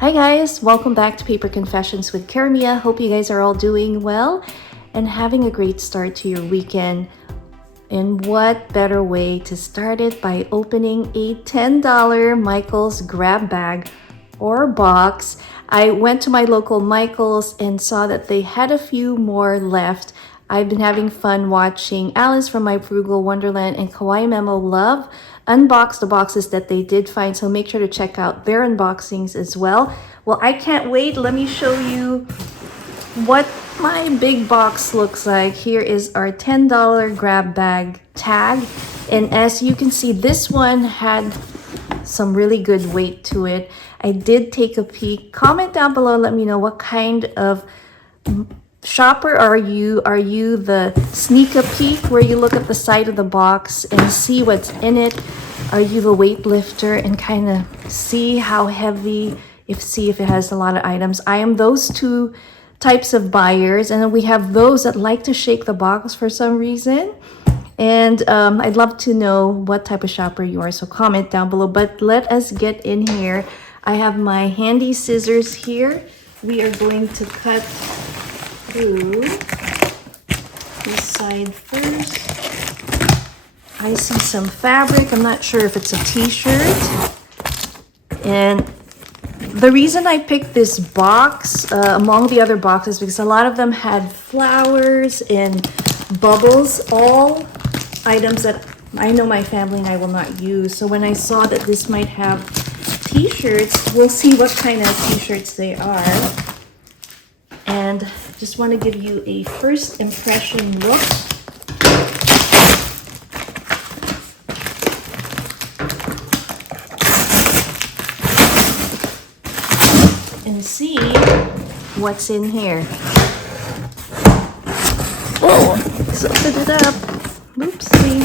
Hi guys, welcome back to Paper Confessions with Karamia. Hope you guys are all doing well and having a great start to your weekend. And what better way to start it by opening a $10 Michaels grab bag or box. I went to my local Michaels and saw that they had a few more left. I've been having fun watching Alice from My Frugal Wonderland and Kawaii Memo Love unbox the boxes that they did find, so make sure to check out their unboxings as well. Well, I can't wait. Let me show you what my big box looks like. Here is our $10 grab bag tag, and as you can see, this one had some really good weight to it. I did take a peek. Comment down below, let me know what kind of shopper are you? Are you the sneak a peek where you look at the side of the box and see what's in it? Are you the weightlifter and kind of see how heavy, see if it has a lot of items? I am those two types of buyers, and then we have those that like to shake the box for some reason. And I'd love to know what type of shopper you are, so comment down below. But let us get in here. I have my handy scissors here. We are going to cut through this side first. I see some fabric. I'm not sure if it's a t-shirt. And the reason I picked this box among the other boxes, because a lot of them had flowers and bubbles, all items that I know my family and I will not use. So when I saw that this might have t-shirts, we'll see what kind of t-shirts they are. And just want to give you a first impression look. And see what's in here. Oh, let's open it up. Oopsie.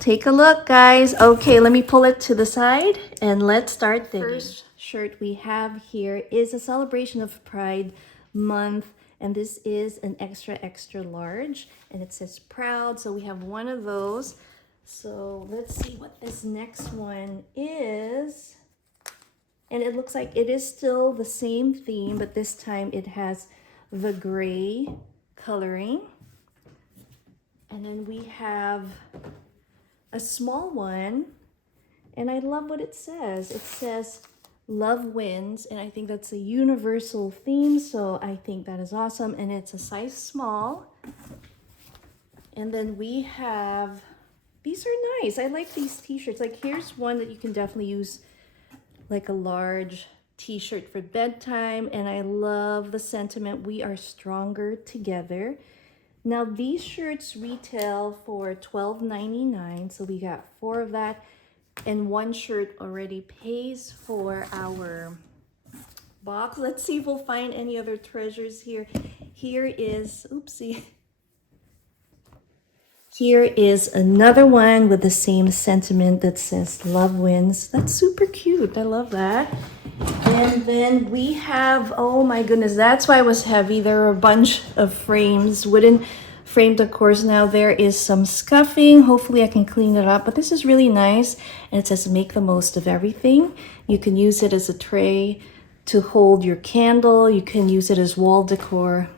Take a look, guys. Okay, let me pull it to the side and let's start digging. First shirt we have here is a celebration of Pride Month, and this is an extra large, and it says proud. So we have one of those. So let's see what this next one is. And it looks like it is still the same theme, but this time it has the gray coloring. And then we have a small one, and I love what it says. It says love wins, and I think that's a universal theme, so I think that is awesome. And it's a size small. And then we have, these are nice. I like these t-shirts. Like, here's one that you can definitely use like a large t-shirt for bedtime, and I love the sentiment, we are stronger together. Now these shirts retail for $12.99, so we got 4 of that, and one shirt already pays for our box. Let's see if we'll find any other treasures here. Here is, oopsie. Here is another one with the same sentiment that says love wins. That's super cute. I love that. And then we have, oh my goodness, that's why it was heavy. There are a bunch of frames, wooden framed, of course. Now there is some scuffing. Hopefully I can clean it up, but this is really nice. And it says make the most of everything. You can use it as a tray to hold your candle. You can use it as wall decor.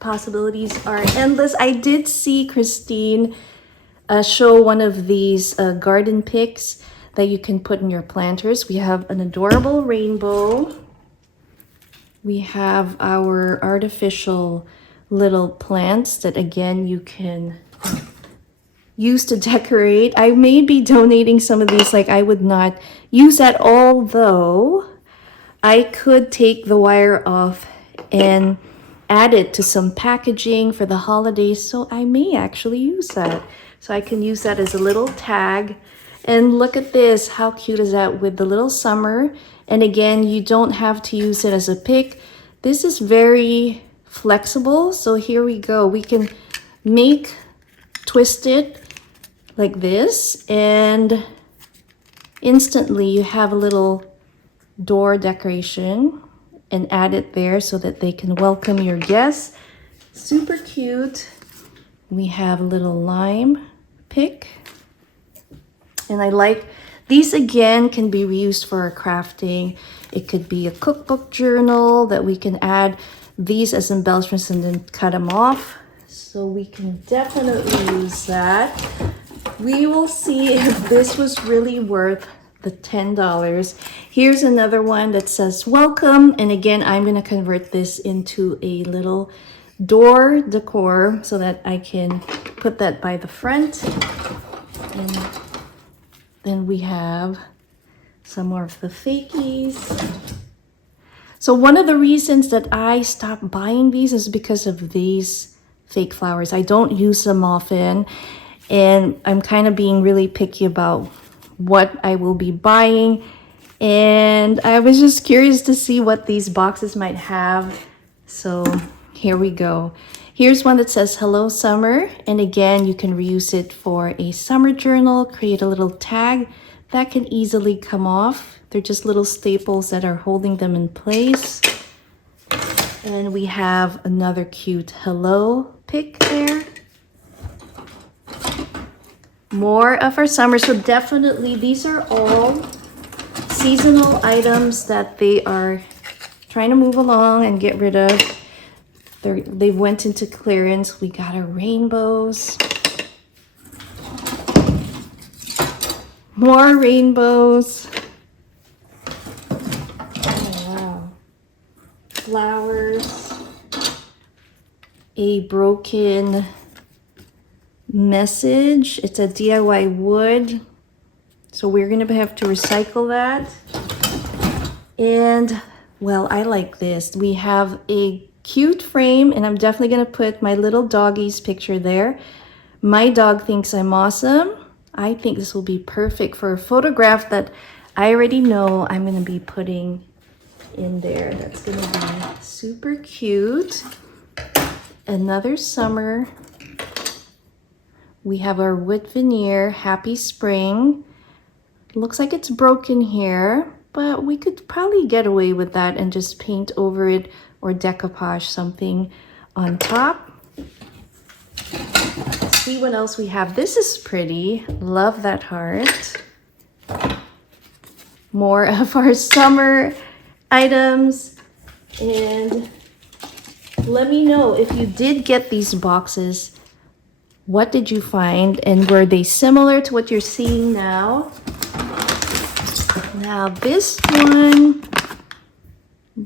Possibilities are endless. I did see Christine show one of these garden picks that you can put in your planters. We have an adorable rainbow. We have our artificial little plants that, again, you can use to decorate. I may be donating some of these. Like, I would not use that, although I could take the wire off and add it to some packaging for the holidays, so I may actually use that. So I can use that as a little tag. And look at this, how cute is that with the little summer? And again, you don't have to use it as a pick. This is very flexible, so here we go. We can twist it like this, and instantly you have a little door decoration, and add it there so that they can welcome your guests. Super cute. We have a little lime pick. And I like These again can be reused for our crafting. It could be a cookbook journal that we can add these as embellishments and then cut them off. So we can definitely use that. We will see if this was really worth the $10. Here's another one that says welcome. And again, I'm going to convert this into a little door decor so that I can put that by the front. And then we have some more of the fakies. So one of the reasons that I stopped buying these is because of these fake flowers. I don't use them often, and I'm kind of being really picky about what I will be buying. And I was just curious to see what these boxes might have. So here we go. Here's one that says hello summer, and again you can reuse it for a summer journal. Create a little tag that can easily come off. They're just little staples that are holding them in place. And we have another cute hello pic there. More of our summer. So definitely these are all seasonal items that they are trying to move along and get rid of. They went into clearance. We got our rainbows. More rainbows. Oh, wow. Flowers. A broken message. It's a DIY wood. So we're going to have to recycle that. And, well, I like this. We have a cute frame, and I'm definitely going to put my little doggy's picture there. My dog thinks I'm awesome. I think this will be perfect for a photograph that I already know I'm going to be putting in there. That's going to be super cute. Another summer. We have our wood veneer, Happy Spring. Looks like it's broken here, but we could probably get away with that and just paint over it or decoupage something on top. Let's see what else we have. This is pretty. Love that heart. More of our summer items. And let me know if you did get these boxes. What did you find? And were they similar to what you're seeing now? Now this one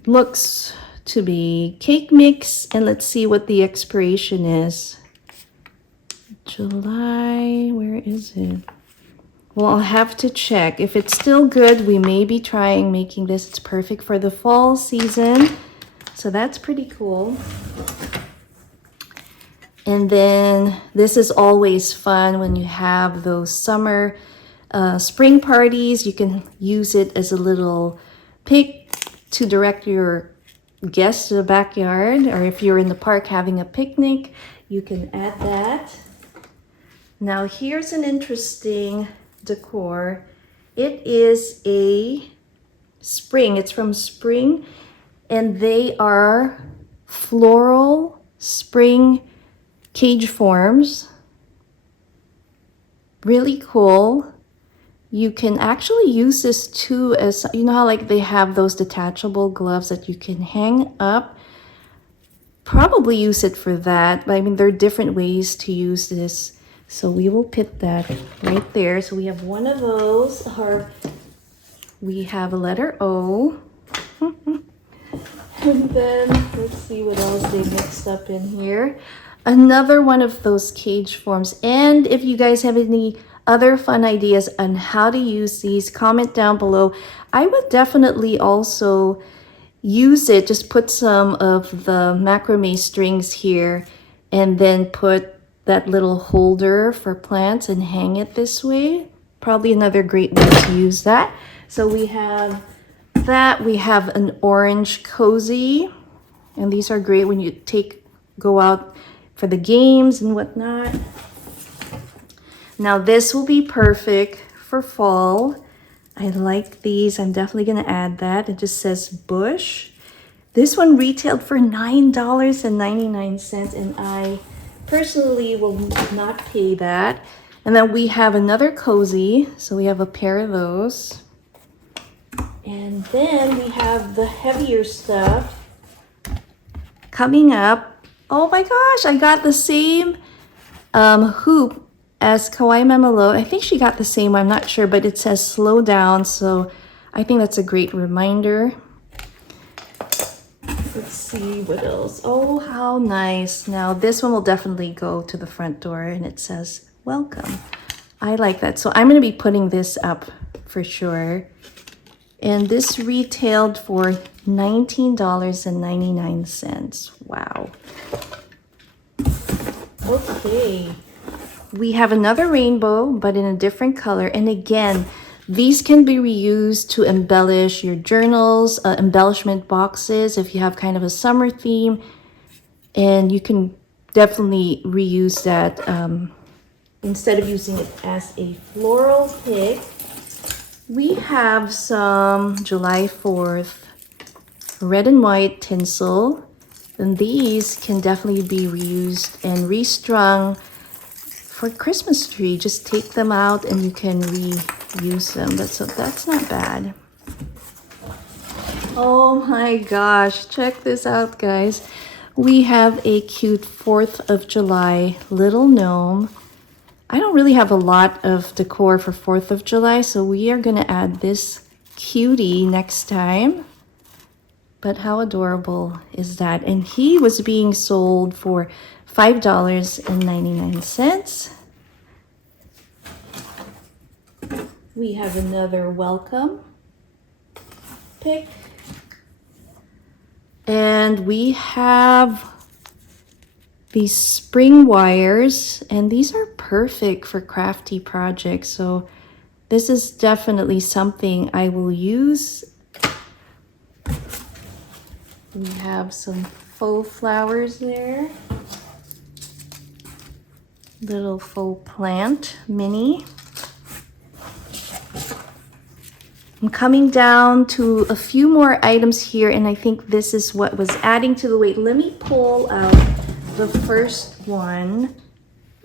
looks to be cake mix, and let's see what the expiration is. July, where is it? Well, I'll have to check. If it's still good, we may be trying making this. It's perfect for the fall season. So that's pretty cool. And then this is always fun when you have those summer spring parties. You can use it as a little pic to direct your guests to the backyard, or if you're in the park having a picnic, you can add that. Now here's an interesting decor. It is a spring. It's from Spring, and they are floral spring cage forms. Really cool. You can actually use this too as, you know how like they have those detachable gloves that you can hang up? Probably use it for that. But I mean, there are different ways to use this. So we will put that right there. So we have one of those. Or we have a letter O. And then let's see what else they mixed up in here. Another one of those cage forms. And if you guys have any other fun ideas on how to use these, comment down below. I would definitely also use it. Just put some of the macrame strings here and then put that little holder for plants and hang it this way. Probably another great way to use that. So we have that. We have an orange cozy, and these are great when you go out for the games and whatnot. Now this will be perfect for fall. I like these. I'm definitely going to add that. It just says Bush. This one retailed for $9.99, and I personally will not pay that. And then we have another cozy. So we have a pair of those. And then we have the heavier stuff coming up. Oh my gosh, I got the same hoop as Kawaii Memelo. I think she got the same, I'm not sure, but it says slow down. So I think that's a great reminder. Let's see what else. Oh, how nice. Now this one will definitely go to the front door and it says welcome. I like that. So I'm going to be putting this up for sure. And this retailed for $19.99. Wow. Okay. We have another rainbow, but in a different color. And again, these can be reused to embellish your journals, embellishment boxes, if you have kind of a summer theme. And you can definitely reuse that instead of using it as a floral pick. We have some July 4th red and white tinsel, and these can definitely be reused and restrung for Christmas tree. Just take them out and you can reuse them. That's not bad. Oh my gosh, check this out, guys. We have a cute 4th of July little gnome. I don't really have a lot of decor for 4th of July, so we are going to add this cutie next time. But how adorable is that? And he was being sold for $5.99. We have another welcome pick. And we have these spring wires, and these are perfect for crafty projects. So this is definitely something I will use. We have some faux flowers there. Little faux plant, mini. I'm coming down to a few more items here, and I think this is what was adding to the weight. Let me pull out the first one.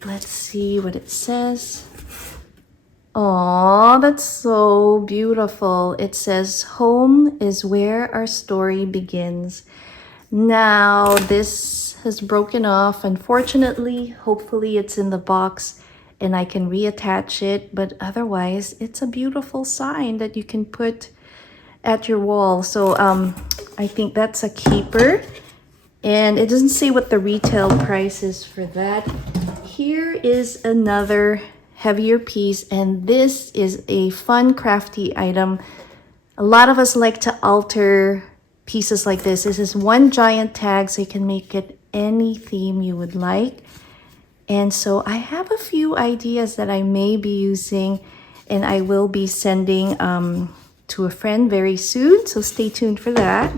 Let's see what it says. Oh, that's so beautiful. It says, home is where our story begins. Now, this has broken off, unfortunately. Hopefully it's in the box and I can reattach it, but otherwise it's a beautiful sign that you can put at your wall. So I think that's a keeper. And it doesn't say what the retail price is for that. Here is another heavier piece, and this is a fun crafty item. A lot of us like to alter pieces like this. This is one giant tag, so you can make it any theme you would like. And so I have a few ideas that I may be using, and I will be sending to a friend very soon, so stay tuned for that.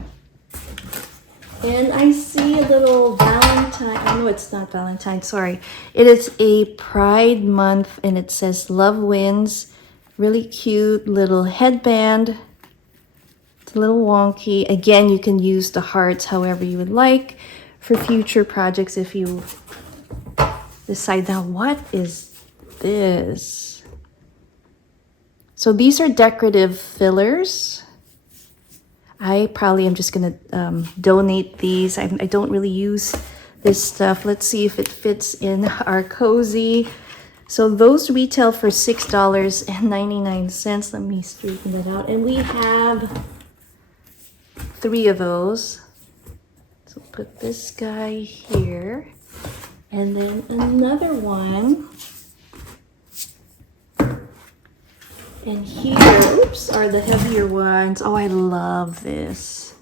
And I see a little Valentine. Oh, no, it's not Valentine. Sorry. It is a Pride Month, and it says Love Wins. Really cute little headband. It's a little wonky. Again, you can use the hearts however you would like for future projects if you decide. Now, what is this? So these are decorative fillers. I probably am just going to donate these. I don't really use this stuff. Let's see if it fits in our cozy. So those retail for $6.99. Let me straighten that out. And we have 3 of those. So put this guy here. And then another one. And here, oops, are the heavier ones. Oh, I love this.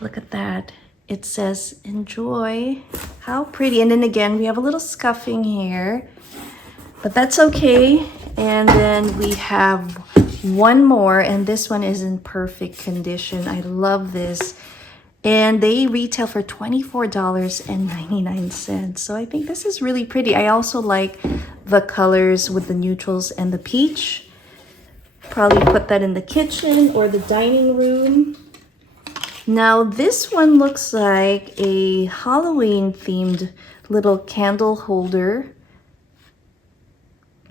Look at that. It says, enjoy. How pretty. And then again, we have a little scuffing here, but that's okay. And then we have one more, and this one is in perfect condition. I love this. And they retail for $24.99. So I think this is really pretty. I also like the colors with the neutrals and the peach. Probably put that in the kitchen or the dining room. Now this one looks like a Halloween themed little candle holder.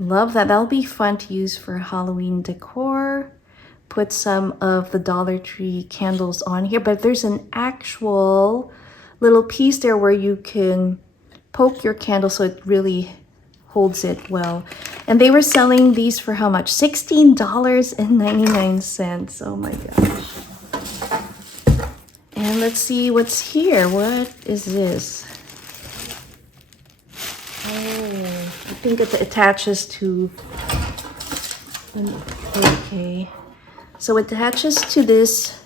Love that. That'll be fun to use for Halloween decor. Put some of the Dollar Tree candles on here, but there's an actual little piece there where you can poke your candle so it really holds it well. And they were selling these for how much? $16.99. Oh my gosh. And let's see what's here. What is this? Oh, I think it attaches to... Okay. So it attaches to this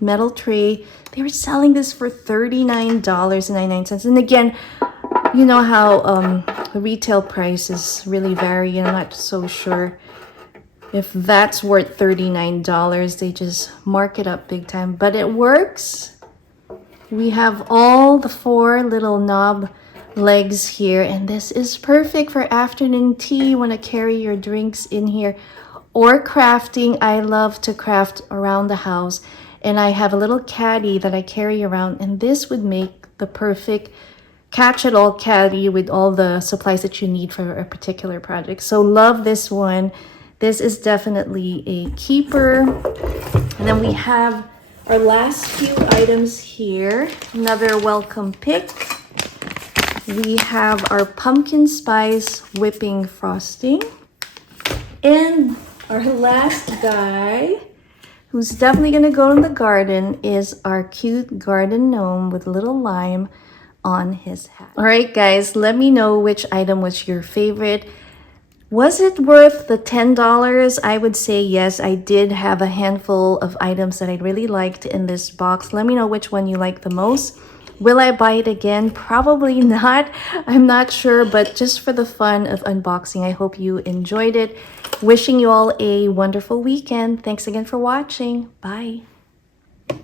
metal tray. They were selling this for $39.99. And again, you know how the retail prices really vary. I'm not so sure if that's worth $39. They just mark it up big time. But it works. We have all the 4 little knob legs here. And this is perfect for afternoon tea. You want to carry your drinks in here. Or crafting. I love to craft around the house. And I have a little caddy that I carry around. And this would make the perfect catch-it-all caddy with all the supplies that you need for a particular project. So love this one. This is definitely a keeper. And then we have our last few items here. Another welcome pick. We have our pumpkin spice whipping frosting. And our last guy, who's definitely going to go in the garden, is our cute garden gnome with a little lime on his hat. All right, guys, let me know which item was your favorite. Was it worth the $10? I would say yes. I did have a handful of items that I really liked in this box. Let me know which one you like the most. Will I buy it again? Probably not. I'm not sure, but just for the fun of unboxing, I hope you enjoyed it. Wishing you all a wonderful weekend. Thanks again for watching. Bye.